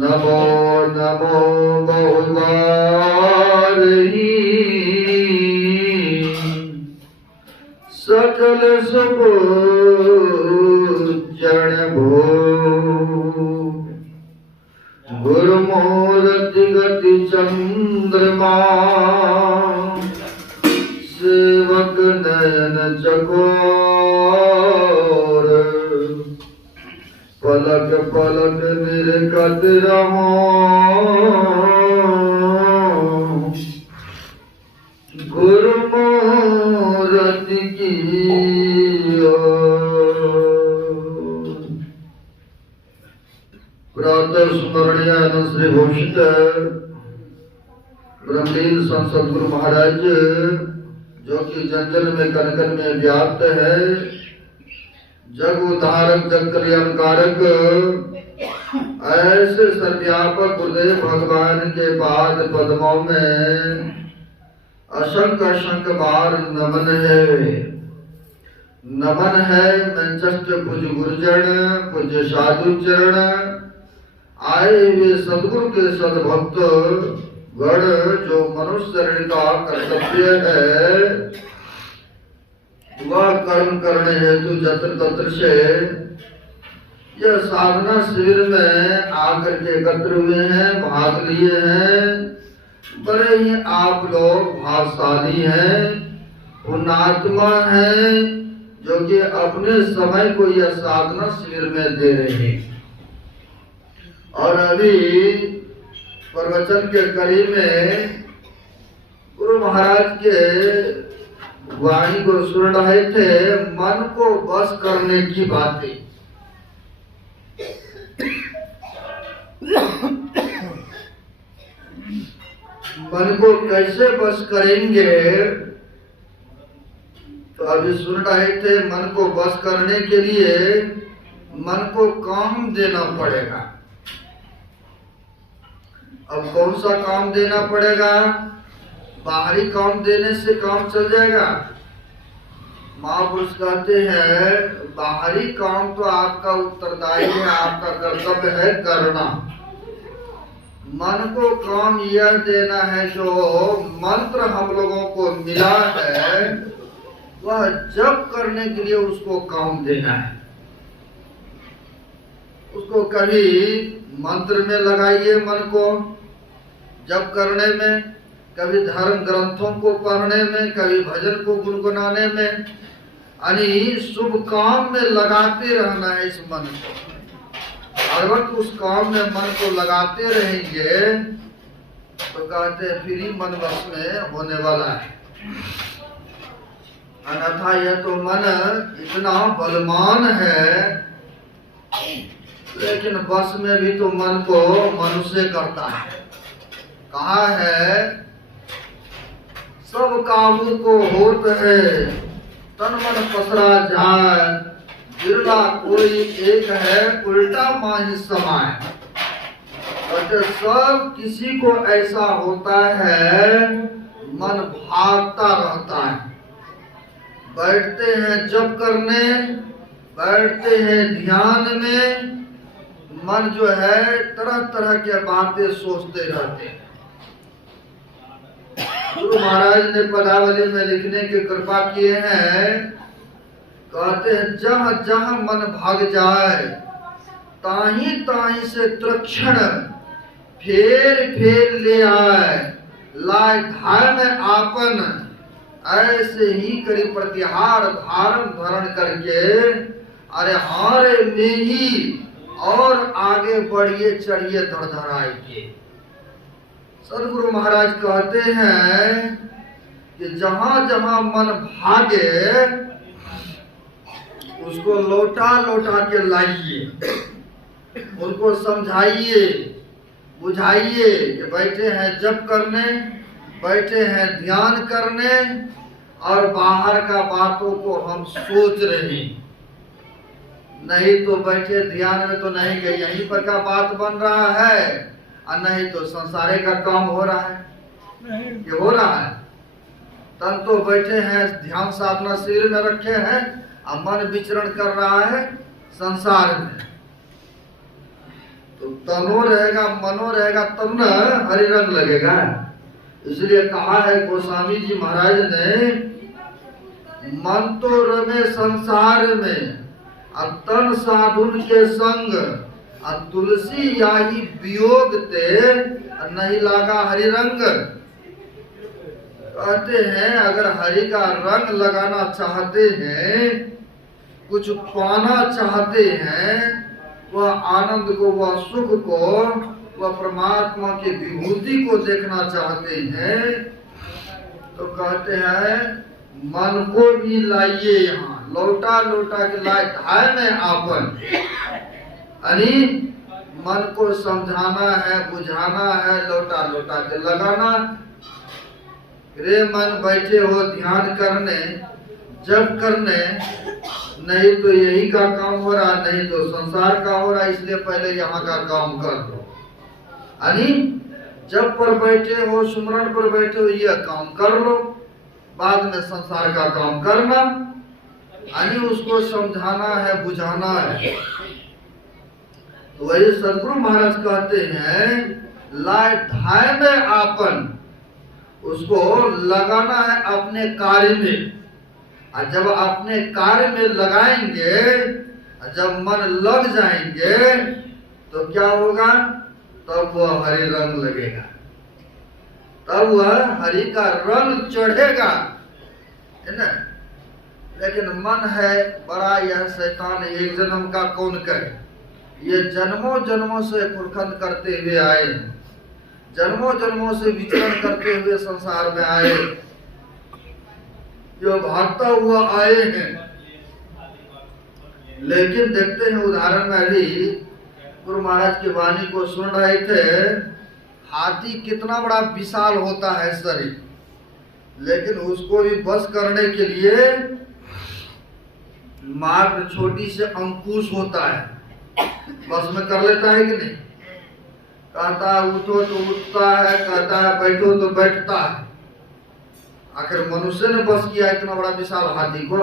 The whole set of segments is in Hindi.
नमो नमो बहुवारही सकल सुख जन भो गुरुमूर्ति गति चंद्रमा सेवक नयन चकोर पलक पलक निरखत रहो गुरुमूर्ति की प्रातः स्मरणीय श्री भूषित ब्रह्मलीन संत गुरु महाराज जो कि जन जन में कण कण में व्याप्त है, जग उद्धारक जग कल्याणकारक ऐसे सर्वव्यापक गुरुदेव भगवान के पाद पद्मों में असंख्य असंख्य बार नमन है। मंचस्थ पूज गुरुजन पूज्य साधु चरण आए हुए सदगुरु के सदभक्त गण जो मनुष्य शरीर का कर्तव्य है वह कर्म करने हेतु जत्र तत्र से यह साधना शिविर में आकर के एकत्र हुए हैं, भाग लिए हैं। बड़े ही आप लोग भाग्यशाली हैं, पुण्यात्मा हैं जो कि अपने समय को यह साधना शिविर में दे रहे हैं। और अभी प्रवचन के कड़ी में गुरु महाराज के वाणी को सुन रहे थे, मन को बस करने की बातें। मन को कैसे बस करेंगे, तो अभी सुन रहे थे मन को बस करने के लिए मन को काम देना पड़ेगा। अब कौन सा काम देना पड़ेगा? बाहरी काम देने से काम चल जाएगा? महापुरुष कहते हैं बाहरी काम तो आपका उत्तरदायी है, आपका कर्तव्य है करना। मन को काम यह देना है जो मंत्र हम लोगों को मिला है वह जप करने के लिए उसको काम देना है। उसको कभी मंत्र में लगाइए मन को जप करने में, कभी धर्म ग्रंथों को पढ़ने में, कभी भजन को गुनगुनाने में, यानी शुभ काम में लगाते रहना है इस मन को। हर वक्त उस काम में मन को लगाते रहेंगे तो कहते हैं फिर ही मन वश में होने वाला है। अन्यथा यह तो मन इतना बलवान है लेकिन बस में भी तो मन को मनुष्य करता है। कहा है सब काबू को होत है तन मन पसरा जाए, बिरला कोई एक है उल्टा माही समाए। सब किसी को ऐसा होता है मन भागता रहता है। बैठते हैं जप करने, बैठते हैं ध्यान में, मन जो है तरह तरह के बातें सोचते रहते हैं। गुरु महाराज ने पदावली में लिखने की कृपा किए हैं, कहते हैं जहाँ जहाँ मन भाग जाए ताही ताही से तृक्षण फेर फेर ले आए, लाए धाय में आपन ऐसे ही करी प्रतिहार धारण धरण करके अरे हारे में ही और आगे बढ़िए चढ़िए धड़धड़ाइए। सदगुरु महाराज कहते हैं कि जहां जहां मन भागे उसको लौटा लौटा के लाइए, उनको समझाइए, बुझाइए कि बैठे हैं जप करने, बैठे हैं ध्यान करने और बाहर का बातों को हम सोच रहे हैं। नहीं तो बैठे ध्यान में तो नहीं गए, यहीं पर का बात बन रहा है और नहीं तो संसारे का काम हो रहा है। ये हो रहा है तन तो बैठे हैं ध्यान साधना शिविर में रखे हैं और मन विचरण कर रहा है संसार में। तनो रहेगा, मनो रहेगा, तब न हरि रंग लगेगा। इसलिए कहा है गोस्वामी जी महाराज ने, मन तो रमे संसार में, तन साधुन के संग, तुलसी याही वियोग ते, नहीं लागा हरि रंग। कहते हैं अगर हरि का रंग लगाना चाहते हैं, कुछ पाना चाहते हैं, वह आनंद को, वह सुख को, वह परमात्मा की विभूति को देखना चाहते हैं, तो कहते हैं मन को भी लाइए यहाँ, लौटा लौटा के लाए धाय में आपन। यानी मन को समझाना है, बुझाना है, लौटा लौटा के लगाना। रे मन बैठे हो ध्यान करने, जब करने, नहीं तो यही का काम हो रहा, नहीं तो संसार का हो रहा, इसलिए पहले यहाँ का काम कर दो। यानी जब पर बैठे हो, सुमरन पर बैठे हो, यह काम कर लो, बाद में संसार का काम करना। यानी उसको समझाना है, बुझाना है। तो वही सदगुरु महाराज कहते हैं, लाए धाय में आपन, उसको लगाना है अपने कार्य में। और जब अपने कार्य में लगाएंगे, जब मन लग जाएंगे, तो क्या होगा? तब वह हरि रंग लगेगा, तब वह हरि का रंग चढ़ेगा, है ना। लेकिन मन है बड़ा यह शैतान, एक जन्म का कौन करे। ये जन्मों जन्मों से पुरखंड करते हुए आए, जन्मों जन्मों से विचरण करते हुए संसार में आए, जो भागता हुआ आए हैं। लेकिन देखते हैं उदाहरण में भी गुरु महाराज की वाणी को सुन रहे थे, हाथी कितना बड़ा विशाल होता है शरीर, लेकिन उसको भी बस करने के लिए मात्र छोटी से अंकुश होता है, बस में कर लेता है कि नहीं। कहता है उठो तो उठता है, कहता है बैठो तो बैठता है। आखिर मनुष्य ने बस किया इतना बड़ा विशाल हाथी को।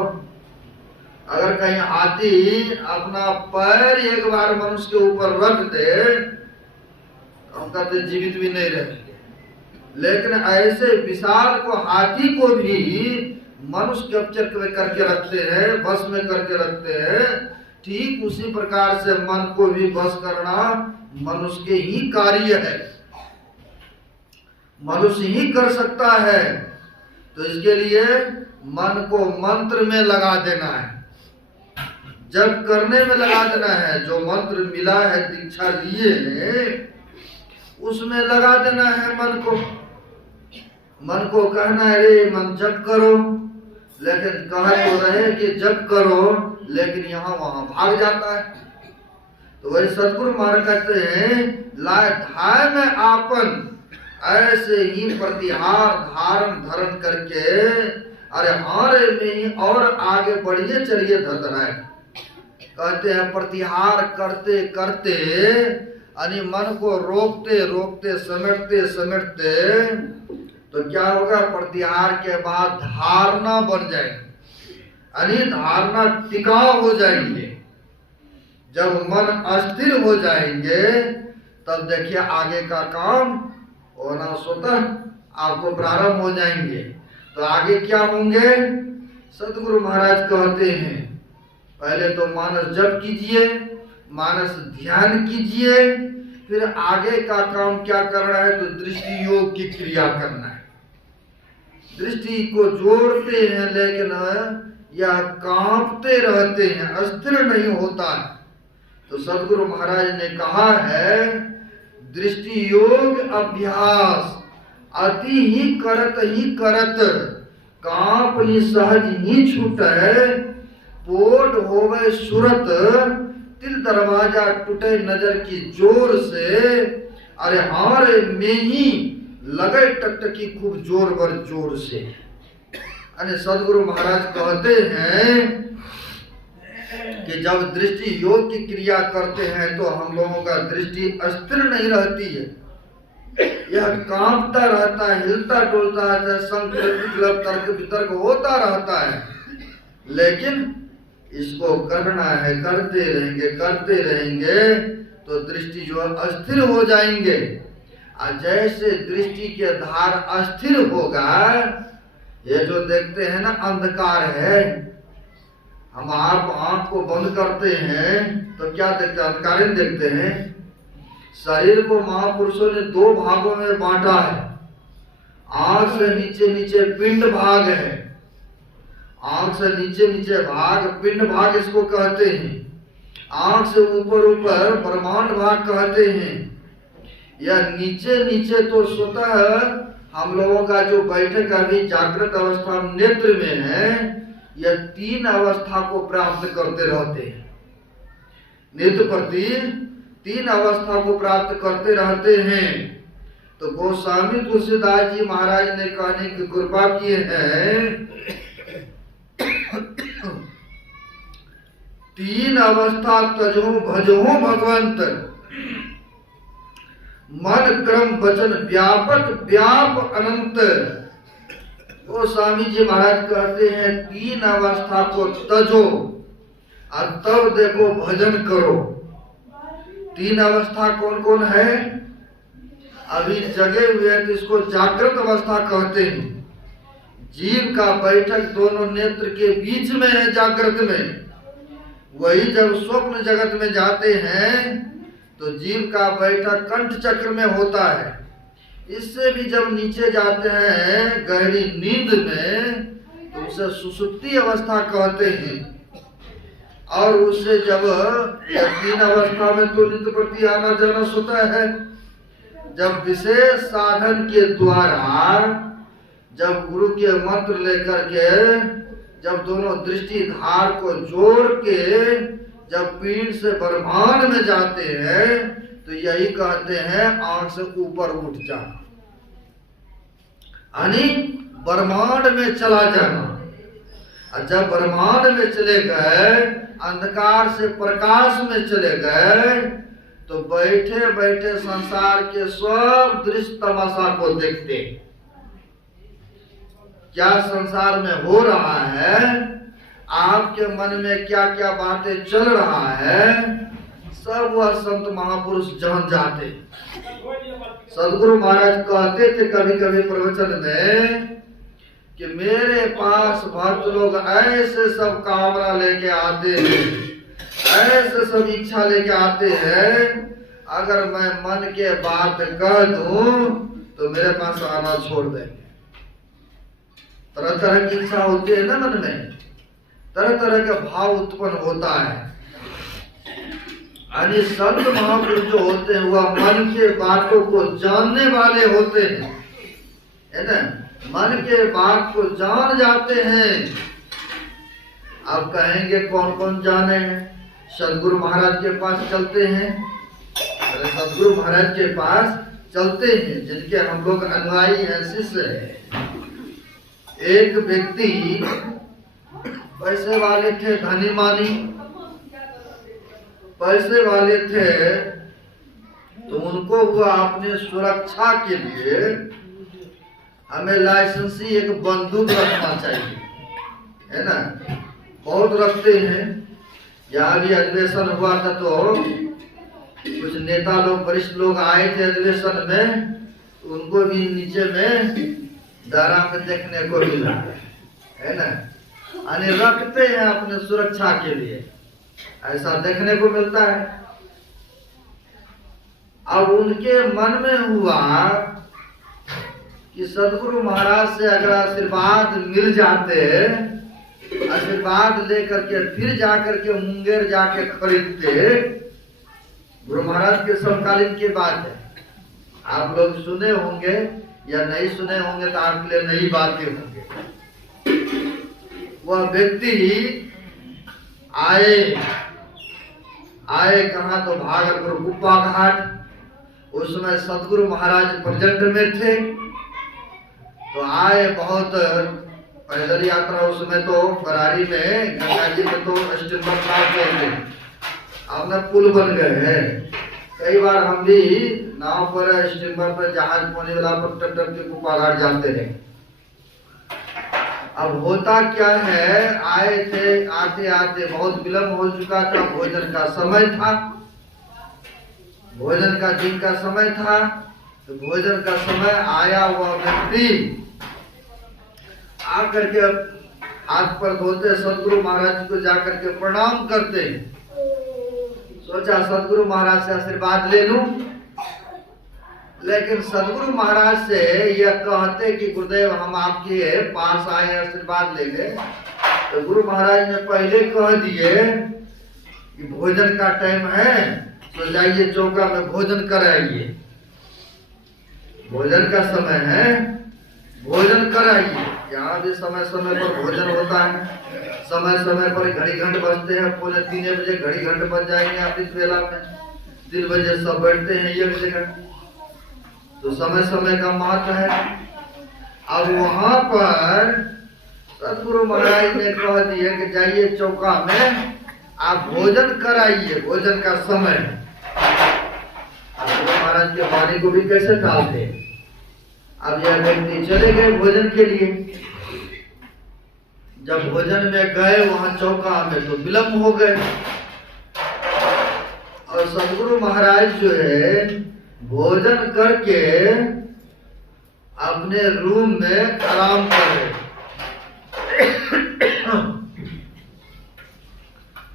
अगर कहीं हाथी अपना पैर एक बार मनुष्य के ऊपर रख दे, हम कहते जीवित भी नहीं रहेंगे। लेकिन ऐसे विशाल को, हाथी को भी मनुष्य कैप्चर करके रखते हैं, बस में करके रखते हैं। ठीक उसी प्रकार से मन को भी बस करना मनुष्य के ही कार्य है, मनुष्य ही कर सकता है। तो इसके लिए मन को मंत्र में लगा देना है, जब करने में लगा देना है। जो मंत्र मिला है, दीक्षा लिए हैं, उसमें लगा देना है मन को। मन को कहना है रे मन जप करो, लेकिन कह तो रहे कि जप करो, लेकिन यहाँ वहां भाग जाता है। तो वही सदगुरु महाराज कहते हैं, लाए धाय में आपन, ऐसे ही प्रतिहार धारण धरण करके, अरे हारे में ही और आगे बढ़िए चलिए धरधराए। कहते हैं प्रतिहार करते करते, यानी मन को रोकते रोकते, समेटते समेटते, तो क्या होगा? प्रतिहार के बाद धारणा बन जाएगी, यानी धारणा टिकाव हो जाएंगे। जब मन अस्थिर हो जाएंगे, तब देखिए आगे का काम होना स्वतः आपको प्रारंभ हो जाएंगे। तो आगे क्या होंगे? सदगुरु महाराज कहते हैं, पहले तो मानस जप कीजिए, मानस ध्यान कीजिए, फिर आगे का काम क्या करना है? तो दृष्टि योग की क्रिया करना है। दृष्टि को जोड़ते हैं, लेकिन यह कांपते रहते हैं, अस्थिर नहीं होता है। तो सदगुरु महाराज ने कहा है, दृष्टि योग अभ्यास अति ही करत कांपनी सहज ही छूटे, पोट होवे सुरत तिल दरवाजा टूटे नजर की जोर से, अरे हारे में ही लगे टकटकी खूब जोर बर जोर से। अरे सदगुरु महाराज कहते हैं कि जब दृष्टि योग की क्रिया करते हैं, तो हम लोगों का दृष्टि अस्थिर नहीं रहती है, यह कांपता रहता है, हिलता डुलता है, संकल्प तर्क वितर्क होता रहता है। लेकिन इसको करना है, करते रहेंगे तो दृष्टि जो अस्थिर हो जाएंगे। और जैसे दृष्टि के धार अस्थिर होगा, ये जो देखते हैं ना अंधकार है, हम आप आंख को बंद करते हैं तो क्या देखते हैं? अंधकार ही देखते हैं। शरीर को महापुरुषों ने दो भागों में बांटा है। आंख से नीचे नीचे पिंड भाग है, आंख से नीचे नीचे भाग पिंड भाग इसको कहते हैं। आंख से ऊपर ऊपर ब्रह्मांड भाग कहते हैं। या नीचे नीचे तो स्वतः हम लोगों का जो बैठक अभी जागृत अवस्था नेत्र में है, यह तीन अवस्था को प्राप्त करते रहते हैं। नित्य प्रति तीन अवस्था को प्राप्त करते रहते हैं। तो गोस्वामी तुलसीदास जी महाराज ने कहने की कृपा किए हैं, तीन अवस्था तजो भजो भगवंत, मन क्रम वचन व्यापक व्याप अनंत। वो स्वामी जी महाराज कहते हैं तीन अवस्था को तजो और तब देखो भजन करो। तीन अवस्था कौन कौन है? अभी जगे हुए तो इसको जागृत अवस्था कहते हैं। जीव का बैठक दोनों नेत्र के बीच में है जागृत में। वही जब स्वप्न जगत में जाते हैं तो जीव का बैठक कंठ चक्र में होता है। इससे भी जब नीचे जाते हैं गहरी नींद में तो उसे सुसुप्ति अवस्था कहते हैं। और उससे जब तीन अवस्था में तो नित्य प्रति आना जाना होता है। जब विशेष साधन के द्वारा जब गुरु के मंत्र लेकर के जब दोनों दृष्टि धार को जोड़ के जब पीठ से ब्रह्मांड में जाते हैं तो यही कहते हैं आंख से ऊपर उठ जाना, यानी ब्रह्मांड में चला जाना। और जब ब्रह्मांड में चले गए, अंधकार से प्रकाश में चले गए, तो बैठे बैठे संसार के सब दृश्य तमाशा को देखते। क्या संसार में हो रहा है, आपके मन में क्या क्या बातें चल रहा है, सब वह संत महापुरुष जान जाते। सदगुरु महाराज कहते थे कभी कभी प्रवचन में कि मेरे पास भक्त लोग ऐसे सब कामना लेके आते हैं, ऐसे सब इच्छा लेके आते हैं, अगर मैं मन के बात कह दूं तो मेरे पास आना छोड़ देंगे। तरह तरह की इच्छा होती है ना मन में, तरह तरह का भाव उत्पन्न होता है। यानी संत महापुरुष जो होते हैं वह मन के बातों को जानने वाले होते हैं, है ना, मन के बात को जान जाते हैं। अब कहेंगे कौन कौन जाने हैं? सदगुरु महाराज के पास चलते हैं, सदगुरु महाराज के पास चलते हैं जिनके हम लोग अनुयायी हैं, शिष्य हैं। एक व्यक्ति पैसे वाले थे, धनी मानी पैसे वाले थे, तो उनको हुआ अपने सुरक्षा के लिए हमें लाइसेंसी एक बंदूक रखना चाहिए, है ना। बहुत रखते हैं। यहाँ भी अधिवेशन हुआ था तो कुछ नेता लोग वरिष्ठ लोग आए थे अधिवेशन में, तो उनको भी नीचे में दायरा में देखने को मिला, है ना। यानी रखते हैं अपने सुरक्षा के लिए, ऐसा देखने को मिलता है। अब उनके मन में हुआ कि सदगुरु महाराज से अगर आशीर्वाद मिल जाते, आशीर्वाद लेकर के फिर जाकर के मुंगेर जाके खरीदते। गुरु महाराज के समकालीन की बात है, आप लोग सुने होंगे या नहीं सुने होंगे तो आपके लिए नई बातें होंगे। वह व्यक्ति आए कहाँ? तो भागलपुर गुप्पा घाट। उसमें सदगुरु महाराज प्रेजेंट में थे, तो आए बहुत पैदल यात्रा। उसमें तो बरारी में गंगा जी में तो स्टीमर चलते, अब न पुल बन गए हैं। कई बार हम भी नाव पर, स्टीमर पर, जहाज पानी वाला पर टट्टर के गुप्पा घाट जाते रहे। अब होता क्या है, आए थे, आते आते बहुत विलम्ब हो चुका था, भोजन का समय था। भोजन का दिन का समय था, तो भोजन का समय आया हुआ व्यक्ति आकर के हाथ पर धोते सदगुरु महाराज को जाकर के प्रणाम करते। सोचा सदगुरु महाराज से आशीर्वाद ले लूं, लेकिन सदगुरु महाराज से यह कहते कि गुरुदेव हम आपके पास आए आशीर्वाद लेंगे, तो गुरु महाराज ने पहले कह दिए कि भोजन का टाइम है, तो जाइए चौका में भोजन कराइए। भोजन का समय है, भोजन कराइए। यहाँ भी समय समय पर भोजन होता है, समय समय पर घड़ी घंट बजते हैं। 2:45 बजे घड़ी घंट बज जाएंगे अमृत वेला में, 3 बजे सब बैठते हैं एक जगह, तो समय समय का महत्व है। अब वहां पर सदगुरु महाराज ने कह दिया कि जाइए चौका में आप भोजन कराइए, भोजन का समय। सदगुरु महाराज के वाणी को भी कैसे टालते। अब यह व्यक्ति चले गए भोजन के लिए। जब भोजन में गए वहां चौका में, तो विलंब हो गए और सदगुरु महाराज जो है भोजन करके अपने रूम में आराम कर रहे।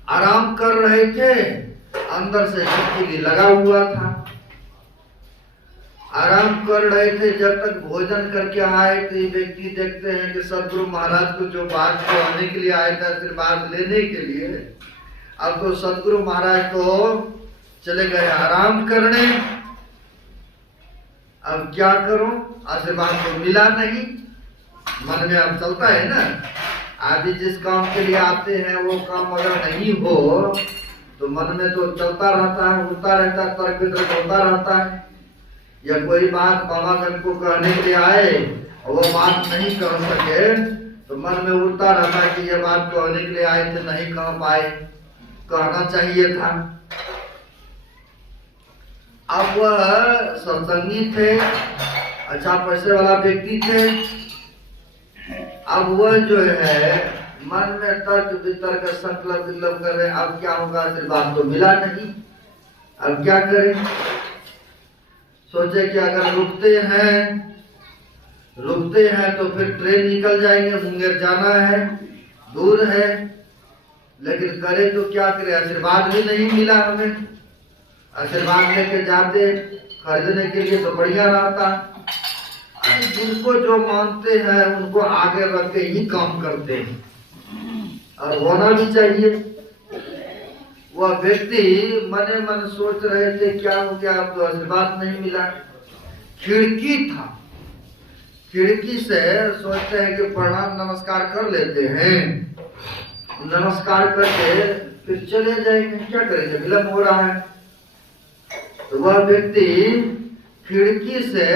आराम कर रहे थे, अंदर से चिट्ठी लगा हुआ था। आराम कर रहे थे, जब तक भोजन करके आए तो ये व्यक्ति देखते हैं कि सदगुरु महाराज को जो बात कहने के लिए आए थे, आशीर्वाद लेने के लिए, अब तो सदगुरु महाराज तो चले गए आराम करने। अब क्या करूं, आशीर्वाद तो मिला नहीं। मन में अब चलता है ना, आदि जिस काम के लिए आते हैं वो काम अगर नहीं हो तो मन में तो चलता रहता है, उड़ता रहता है, तर्क वितर्क होता रहता है। या कोई बात बाबागण को कहने के लिए आए और वो बात नहीं कह सके तो मन में उड़ता रहता है कि ये बात कहने के लिए आए थे, नहीं कह पाए, कहना चाहिए था। अब वह सत्संगी थे, अच्छा पैसे वाला व्यक्ति थे। अब वह जो है मन में तर्क वितर्क संकल्प विकल्प कर रहे, अब क्या होगा, आशीर्वाद तो मिला नहीं, अब क्या करें। सोचे कि अगर रुकते हैं तो फिर ट्रेन निकल जाएंगे, मुंगेर जाना है, दूर है, लेकिन करे तो क्या करे, आशीर्वाद भी नहीं मिला हमें। आशीर्वाद लेके जाते खरीदने के लिए तो बढ़िया रहता। जिनको जो मानते हैं उनको आगे रख के ही काम करते हैं और होना भी चाहिए। वह व्यक्ति मने मन सोच रहे थे क्या हो गया, अब तो आशीर्वाद नहीं मिला। खिड़की था, खिड़की से सोचते हैं कि प्रणाम नमस्कार कर लेते हैं, नमस्कार करके फिर चले जाएंगे, क्या करेंगे, विलंब हो रहा है। तो वह व्यक्ति खिड़की से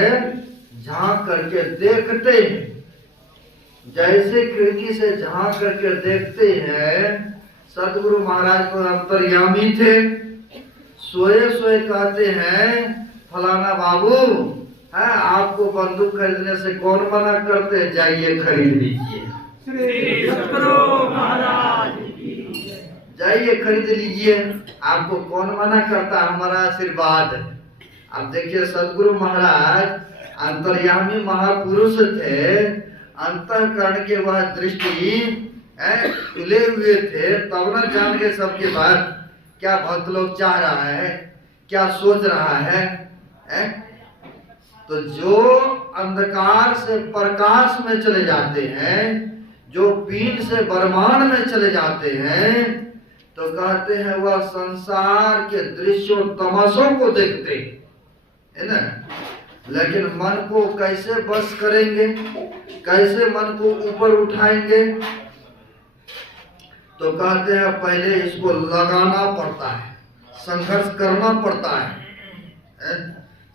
झांक करके देखते हैं। जैसे खिड़की से झांक करके देखते हैं, सदगुरु महाराज को अंतर्यामी थे, सोए सोए कहते हैं फलाना बाबू है, आपको बंदूक खरीदने से कौन मना करते, जाइए खरीद लीजिए। जाइए खरीद लीजिए, आपको कौन मना करता, हमारा आशीर्वाद। अब देखिए सदगुरु महाराज अंतर्यामी महापुरुष थे, अंतःकरण के वह दृष्टि खुले हुए थे, तब न जान के सबके बाद क्या भक्त लोग चाह रहा है, क्या सोच रहा है। तो जो अंधकार से प्रकाश में चले जाते हैं, जो पीन से बरमान में चले जाते हैं, तो कहते हैं वह संसार के दृश्यों तमाशों को देखते है ना। लेकिन मन को कैसे बस करेंगे, कैसे मन को ऊपर उठाएंगे, तो कहते हैं पहले इसको लगाना पड़ता है, संघर्ष करना पड़ता है,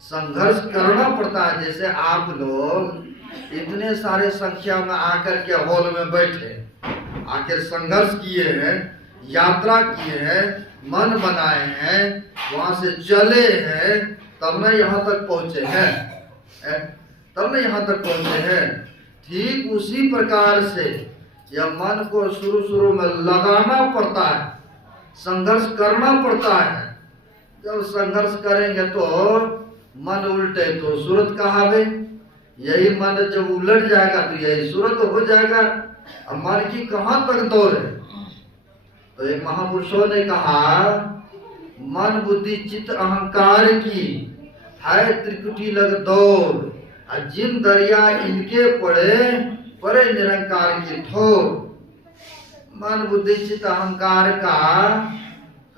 संघर्ष करना पड़ता है। जैसे आप लोग इतने सारे संख्या में आकर के हॉल में बैठे, आखिर संघर्ष किए हैं, यात्रा किए हैं, मन बनाए हैं, वहां से चले हैं, तब न यहाँ तक पहुंचे हैं, तब न यहाँ तक पहुंचे हैं। ठीक उसी प्रकार से यह मन को शुरू में लगाना पड़ता है, संघर्ष करना पड़ता है। जब संघर्ष करेंगे तो मन उल्टे तो सूरत कहावे, यही मन जब उलट जाएगा तो यही सूरत हो जाएगा। अब मन की कहां तक दौड़ है? तो एक महापुरुषों ने कहा, मन बुद्धि चित्त अहंकार की है त्रिकुटी लग दौड़, और जिन दरिया इनके पड़े परे निरंकार की ठोर। मन बुद्धि चित्त अहंकार का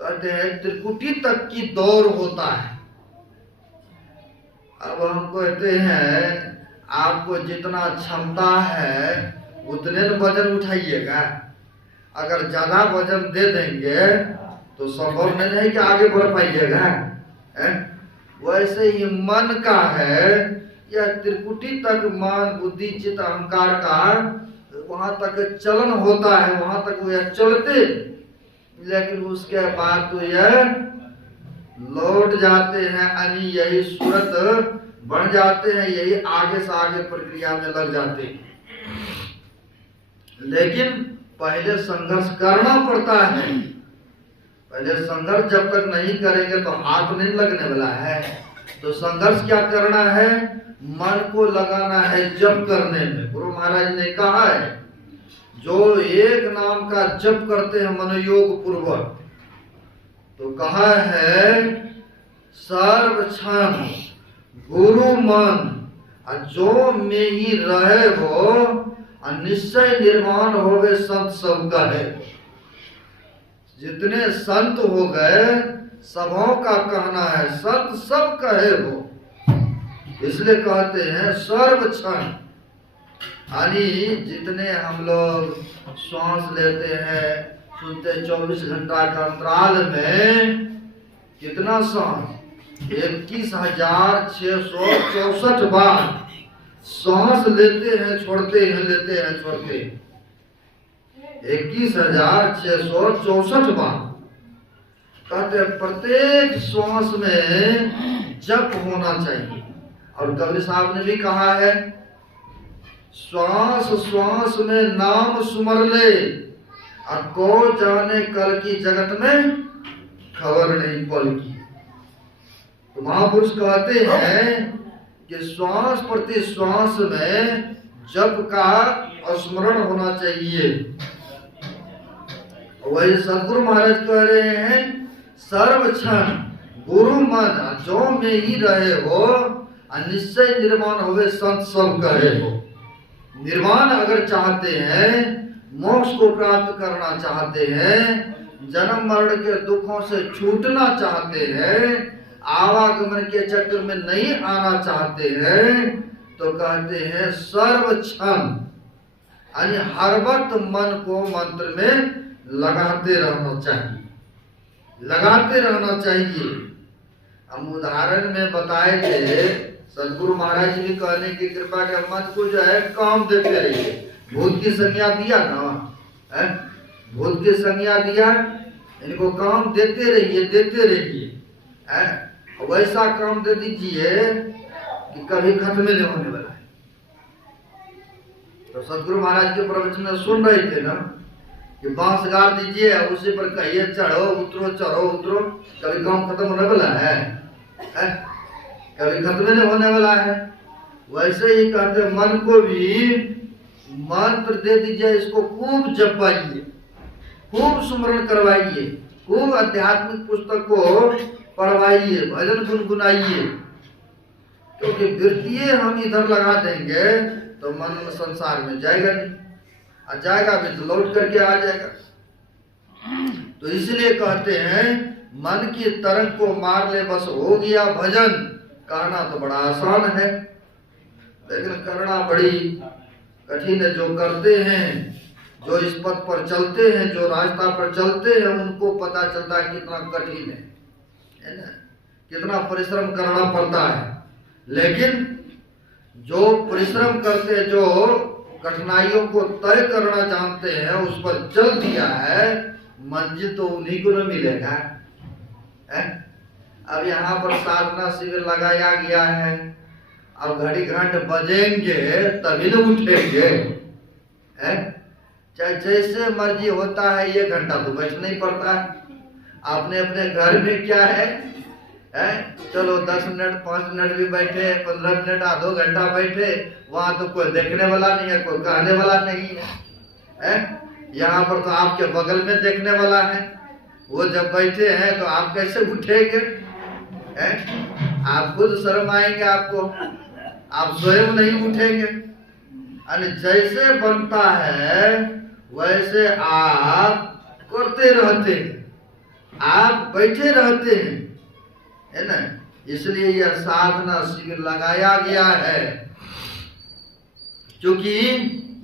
कहते हैं त्रिकुटी तक की दौड़ होता है। अब हम कहते हैं आपको जितना क्षमता है उतने वजन उठाइएगा। अगर ज्यादा वजन दे देंगे तो संभव नहीं है कि आगे बढ़ पाइएगा। वैसे ही मन का है, यह त्रिकुटी तक मन बुद्धि चित्त अहंकार का वहां तक चलन होता है, वहां तक वो चलते, लेकिन उसके बाद तो यह लौट जाते हैं, यानी यही सूरत बन जाते हैं, यही आगे से आगे प्रक्रिया में लग जाते हैं। लेकिन पहले संघर्ष करना पड़ता है। पहले संघर्ष जब तक नहीं करेंगे तो हाथ नहीं लगने वाला है। तो संघर्ष क्या करना है? मन को लगाना है जप करने में। गुरु महाराज ने कहा है, जो एक नाम का जप करते हैं मनोयोग पूर्वक, तो कहा है सर्व क्षण गुरु मन, जो में ही रहे हो निश्चय निर्माण होवे संत सब कहे। जितने संत हो गए सबों का कहना है संत सब कहे हो। इसलिए कहते हैं सर्व क्षण, यानी जितने हम लोग श्वास लेते हैं सुनते 24 घंटा का अंतराल में कितना सांस, 21,664 बार सांस लेते हैं छोड़ते हैं, लेते हैं छोड़ते हैं, 21,664 बार। कहते हैं प्रत्येक श्वास में जप होना चाहिए। और कबीर साहब ने भी कहा है, श्वास श्वास में नाम सुमर ले, और को जाने कल की जगत में खबर नहीं पल की। तो महापुरुष कहते हैं कि श्वास प्रति श्वास में जप का स्मरण होना चाहिए। वही सदगुरु महाराज कह रहे हैं, सर्व क्षण गुरु मन जो में ही रहे हो, निश्चय निर्माण होवे संत सब कहे हो। निर्वाण अगर चाहते हैं, मोक्ष को प्राप्त करना चाहते हैं, जन्म मरण के दुखों से छूटना चाहते हैं, आवागमन के चक्कर में नहीं आना चाहते हैं, तो कहते हैं सर्व क्षण, यानी हर वक्त मन को मंत्र में लगाते रहना चाहिए, लगाते रहना चाहिए। हम उदाहरण में बताए थे, सदगुरु महाराज जी कहने की कृपा के मन को जो है काम देते रहिए। भूत की संज्ञा दिया ना, भूत की संज्ञा दिया, इनको काम देते रहिए, देते रहिए। वैसा काम दे दीजिए कि कभी खत्म नहीं होने वाला है। तो सदगुरु महाराज के प्रवचन में सुन रहे थे ना कि बांस गाड़ दीजिए, उसी पर कहिए चढ़ो उतरो, चढ़ो उतरो, कभी काम खत्म होने वाला है? कभी खत्म नहीं होने वाला है। वैसे ही कहते मन को भी मंत्र दे दीजिए, इसको खूब जपाइए, खूब सुमरण करवाइए, खूब आध्यात्मिक पुस्तक को पढ़वाइए, भजन गुनगुनाइए। क्योंकि वृत्तियां हम इधर लगा देंगे तो मन संसार में जाएगा नहीं, और जाएगा भी तो लौट करके आ जाएगा। तो इसलिए कहते हैं मन की तरंग को मार ले बस हो गया भजन। कहना तो बड़ा आसान है, लेकिन करना बड़ी कठिन है। जो करते हैं, जो इस पथ पर चलते हैं, जो रास्ता पर चलते हैं, उनको पता चलता है कितना कठिन है ना, कितना परिश्रम करना पड़ता है। लेकिन जो परिश्रम करते, जो कठिनाइयों को तय करना जानते हैं, उस पर चल दिया है, मंजिल तो उन्हीं को न मिलेगा। अब यहाँ पर साधना शिविर लगाया गया है, अब घड़ी घंट बजेंगे तभी न उठेंगे। चाहे जैसे मर्जी होता है, 1 घंटा तो बैठना ही पड़ता है। अपने अपने घर में क्या है, है। चलो 10 मिनट 5 मिनट भी बैठे, 15 मिनट आधो घंटा बैठे, वहां तो कोई देखने वाला नहीं है, कोई कहने वाला नहीं है। यहाँ पर तो आपके बगल में देखने वाला है। वो जब बैठे हैं तो आप कैसे उठेंगे? आप खुद शर्म आएंगे आपको, आप स्वयं नहीं उठेंगे। अरे जैसे बनता है वैसे आप करते रहते हैं, आप बैठे रहते हैं, है ना। इसलिए यह साधना शिविर लगाया गया है, क्योंकि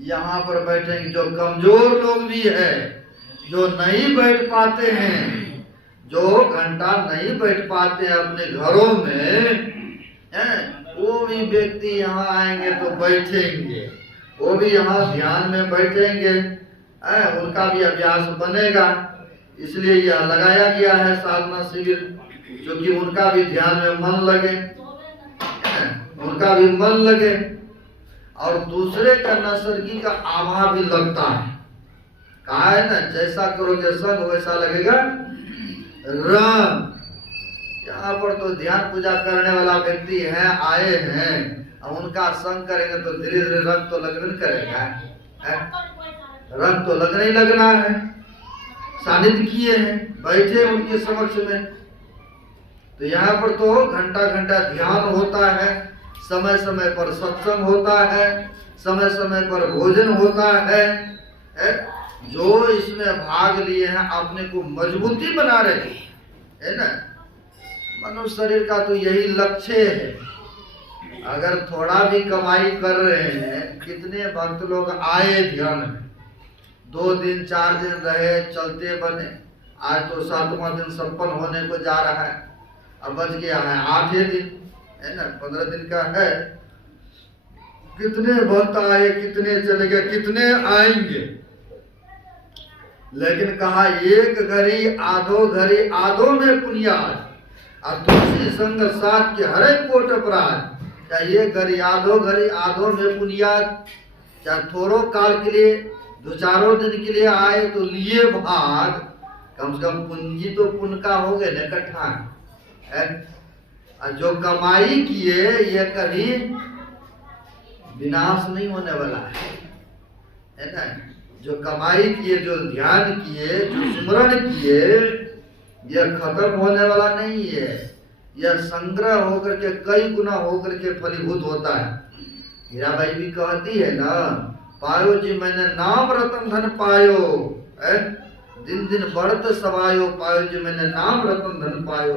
यहाँ पर बैठेंगे जो कमजोर लोग भी है, जो नहीं बैठ पाते हैं, जो घंटा नहीं बैठ पाते हैं अपने घरों में, वो भी व्यक्ति यहाँ आएंगे तो बैठेंगे, वो भी यहाँ ध्यान में बैठेंगे, उनका भी अभ्यास बनेगा। इसलिए यह लगाया गया है साधना शिविर, क्योंकि उनका भी ध्यान में मन लगे, उनका भी मन लगे, और दूसरे का नैसर्गिक का आभा भी लगता है। कहा है ना, जैसा करोगे संग वैसा लगेगा रंग। यहाँ पर तो ध्यान पूजा करने वाला व्यक्ति है, आए हैं, अब उनका संग करेंगे तो धीरे धीरे रंग तो लगने नहीं करेगा, रंग तो लगना ही लगना है। सानिध्य किए हैं, बैठे उनके समक्ष में, तो यहाँ पर तो घंटा घंटा ध्यान होता है, समय समय पर सत्संग होता है, समय समय पर भोजन होता है। जो इसमें भाग लिए हैं अपने को मजबूती बना रहे है ना। मनुष्य शरीर का तो यही लक्ष्य है। अगर थोड़ा भी कमाई कर रहे हैं, कितने भक्त लोग आए ध्यान में, 2 दिन 4 दिन रहे, चलते बने, आज तो 7वां दिन संपन्न होने को जा रहा है, अब बच गया है 8 दिन, है ना, 15 दिन का है। कितने भक्त आए, कितने चले गए, कितने आएंगे। लेकिन कहा एक घड़ी आधो घड़ी आधो में पुनियाद, और तुलसी संग साथ के हरे कोट अपराध। चाहे एक घड़ी आधो में पुनियाद, चाहे थोड़ो काल के लिए 2-4 दिन के लिए आए तो लिए भाग, कम से कम पूंजी तो पुण्य का हो गए न इकट्ठा है। जो कमाई किए ये कभी विनाश नहीं होने वाला है ना। जो कमाई किए, जो ध्यान किए, जो स्मरण किए, यह खत्म होने वाला नहीं है। यह संग्रह होकर के कई गुना होकर के फलीभूत होता है। मीराबाई भी कहती है ना, पायो जी मैंने नाम रतन धन पायो, दिन दिन बढ़त सवायो, पायो जी मैंने नाम रतन धन पायो।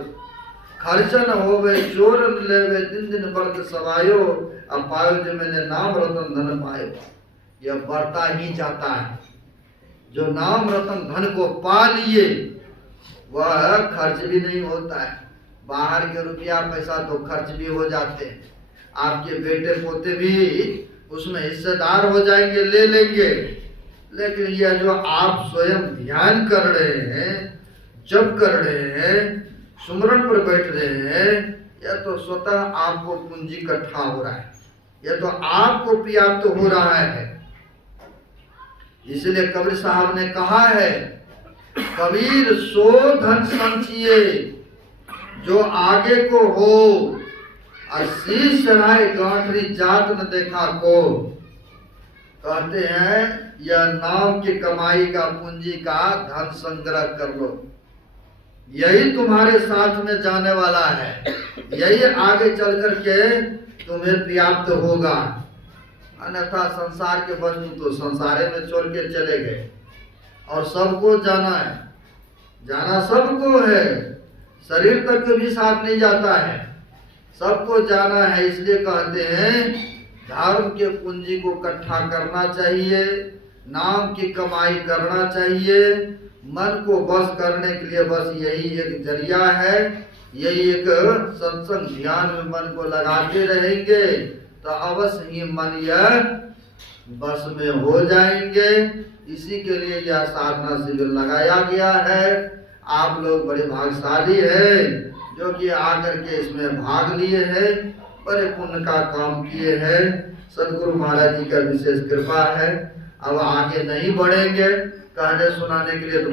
खर्चन होवे चोरन लेवे, दिन दिन बढ़त सवायो, अब पायो जी मैंने नाम रतन धन पायो। यह बढ़ता ही जाता है। जो नाम रतन धन को पा लिए वह खर्च भी नहीं होता है। बाहर के रुपया पैसा तो खर्च भी हो जाते हैं, आपके बेटे पोते भी उसमें हिस्सेदार हो जाएंगे, ले लेंगे। लेकिन यह जो आप स्वयं ध्यान कर रहे हैं, जप कर रहे हैं, सुमरन पर बैठ रहे हैं, यह तो स्वतः आपको पूंजी इकट्ठा हो रहा है, यह तो आपको पर्याप्त हो रहा है। इसलिए कबीर साहब ने कहा है, कबीर सो धन संचिए जो आगे को हो, और शीश चढ़ाए गांठरी जात न देखा को। कहते हैं यह नाम की कमाई का पूंजी का धन संग्रह कर लो, यही तुम्हारे साथ में जाने वाला है, यही आगे चल करके तुम्हें पर्याप्त होगा। अन्यथा संसार के वस्तु तो संसारे में छोड़ के चले गए, और सबको जाना है, जाना सबको है, शरीर तक भी साथ नहीं जाता है, सबको जाना है। इसलिए कहते हैं धर्म के पूंजी को इकट्ठा करना चाहिए, नाम की कमाई करना चाहिए। मन को बस करने के लिए बस यही एक जरिया है, यही एक सत्संग ध्यान में मन को लगाते रहेंगे तो अवश्य ही मन यह बस में हो जाएंगे। इसी के लिए यह साधना शिविर लगाया गया है। आप लोग बड़े भाग्यशाली हैं जो कि आकर के इसमें भाग लिए हैं, बड़े पुण्य का काम किए हैं। सदगुरु महाराज जी का विशेष कृपा है। अब आगे नहीं बढ़ेंगे, कहने सुनाने के लिए तो